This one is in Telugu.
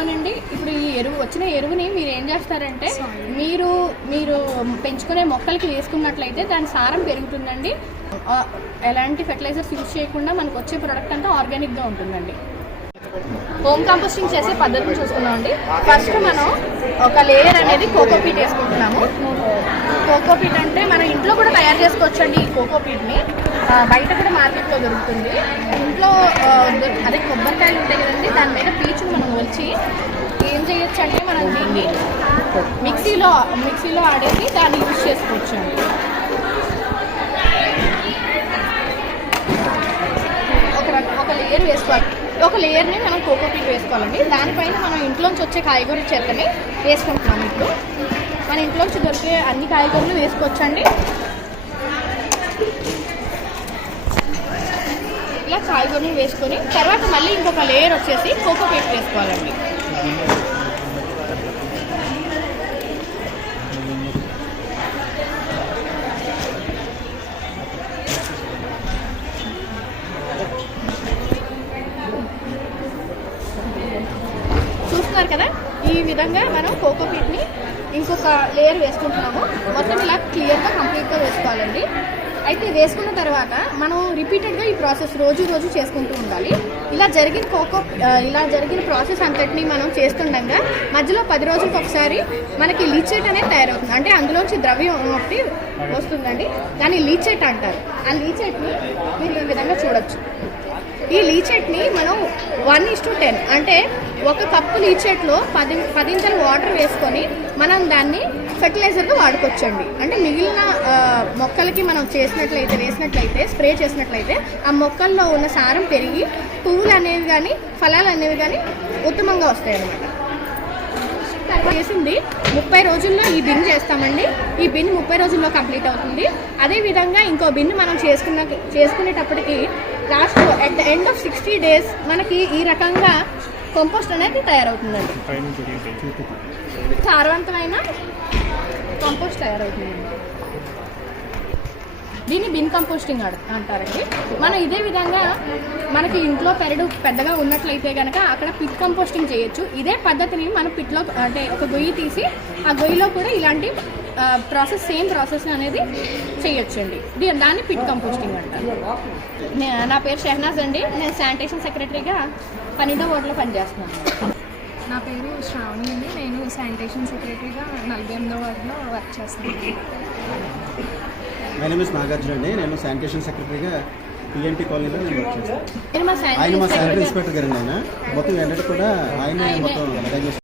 పెంచుకోనండి. ఇప్పుడు ఈ వచ్చిన ఎరువుని మీరు ఏం చేస్తారంటే మీరు పెంచుకునే మొక్కలకి వేసుకున్నట్లయితే దాని సారం పెరుగుతుందండి. ఎలాంటి ఫెర్టిలైజర్స్ యూజ్ చేయకుండా మనకు వచ్చే ప్రోడక్ట్ అంతా ఆర్గానిక్గా ఉంటుందండి. హోమ్ కంపోస్టింగ్ చేసే పద్ధతిని చూసుకున్నామండి. ఫస్ట్ మనం ఒక లేయర్ అనేది కోకోపీట్ వేసుకుంటున్నాము. కోకోపీట్ అంటే మనం ఇంట్లో కూడా తయారు చేసుకోవచ్చండి. ఈ కోకోపీట్ని బయట కూడా మార్కెట్లో దొరుకుతుంది. ఇంట్లో అదే కొబ్బరికాయలు ఉంటాయి కదండి, దాని మీద పీచుని మనం ఒలిచి ఏం చేయొచ్చు అంటే మనం దీన్ని మిక్సీలో ఆడేసి దాన్ని యూజ్ చేసుకోవచ్చు అండి. ఒక లేయర్ వేసుకోవాలి. ఒక లేయర్ని మనం కోకోపీట్ వేసుకోవాలండి. దానిపైన మనం ఇంట్లోంచి వచ్చే కాయగూర చెత్తని వేసుకుంటున్నాం. ఇప్పుడు మన ఇంట్లోంచి దొరికే అన్ని కాయగూరలు వేసుకోవచ్చండి. ఇలా కాయగూరని వేసుకొని తర్వాత మళ్ళీ ఇంకొక లేయర్ వచ్చేసి కోకోపీట్ వేసుకోవాలండి. చూస్తున్నారు కదా, ఈ విధంగా మనం కోకోపీట్ని ఇంకొక లేయర్ వేసుకుంటున్నాము. మొత్తం ఇలా క్లియర్గా కంప్లీట్గా వేసుకోవాలండి. అయితే వేసుకున్న తర్వాత మనం రిపీటెడ్గా ఈ ప్రాసెస్ రోజు చేసుకుంటూ ఉండాలి. ఇలా జరిగిన ప్రాసెస్ అంతటిని మనం చేస్తుండగా మధ్యలో 10 రోజులకు ఒకసారి మనకి లీచేట్ అనేది తయారవుతుంది. అంటే అందులోంచి ద్రవ్యం ఒకటి వస్తుందండి, దాన్ని లీచేట్ అంటారు. ఆ లీచేట్ని మీరు ఈ విధంగా చూడొచ్చు. ఈ లీచెట్ని మనం 1:10 అంటే ఒక కప్పు లీచెట్లో 10 వాటర్ వేసుకొని మనం దాన్ని ఫెర్టిలైజర్గా వాడుకోవచ్చండి. అంటే మిగిలిన మొక్కలకి మనం వేసినట్లయితే స్ప్రే చేసినట్లయితే ఆ మొక్కల్లో ఉన్న సారం పెరిగి పువ్వులు అనేవి కానీ ఫలాలు అనేవి కానీ ఉత్తమంగా వస్తాయి అన్నమాట. చేసింది 30 రోజుల్లో ఈ బిన్ చేస్తామండి. ఈ బిన్ 30 రోజుల్లో కంప్లీట్ అవుతుంది. అదేవిధంగా ఇంకో బిన్ మనం చేసుకునేటప్పటికి last at the end of 60 days మనకి ఈ రకంగా కంపోస్ట్ అనేది తయారవుతుందండి. సారవంతమైన కంపోస్ట్ తయారవుతుందండి. దీన్ని బిన్ కంపోస్టింగ్ అంటారండి. మనం ఇదే విధంగా మనకి ఇంట్లో పెరడు పెద్దగా ఉన్నట్లయితే కనుక అక్కడ పిట్ కంపోస్టింగ్ చేయొచ్చు. ఇదే పద్ధతిని మనం పిట్లో అంటే ఒక గొయ్యి తీసి ఆ గొయ్యిలో కూడా ఇలాంటి సేమ్ ప్రాసెస్ అనేది చేయొచ్చండి. దాన్ని పిట్ కంపోస్టింగ్ అంటారు. నా పేరు షెహనాజ్ అండి. నేను శానిటేషన్ సెక్రటరీగా 12వ వార్డులో పనిచేస్తున్నాను. నా పేరు శ్రావణి అండి. నేను శానిటేషన్ సెక్రటరీగా 48వ వార్డులో వర్క్ చేస్తున్నాను. మై నేమ్ ఇస్ నాగార్జున అండి. నేను శానిటేషన్ సెక్రటరీగా పిఎన్టీ కాలనీలో నేను వర్క్ చేస్తాను. ఆయన మా శానిటరీ ఇన్స్పెక్టర్ గారు. ఆయన మొత్తం ఏంటంటే కూడా ఆయన మొత్తం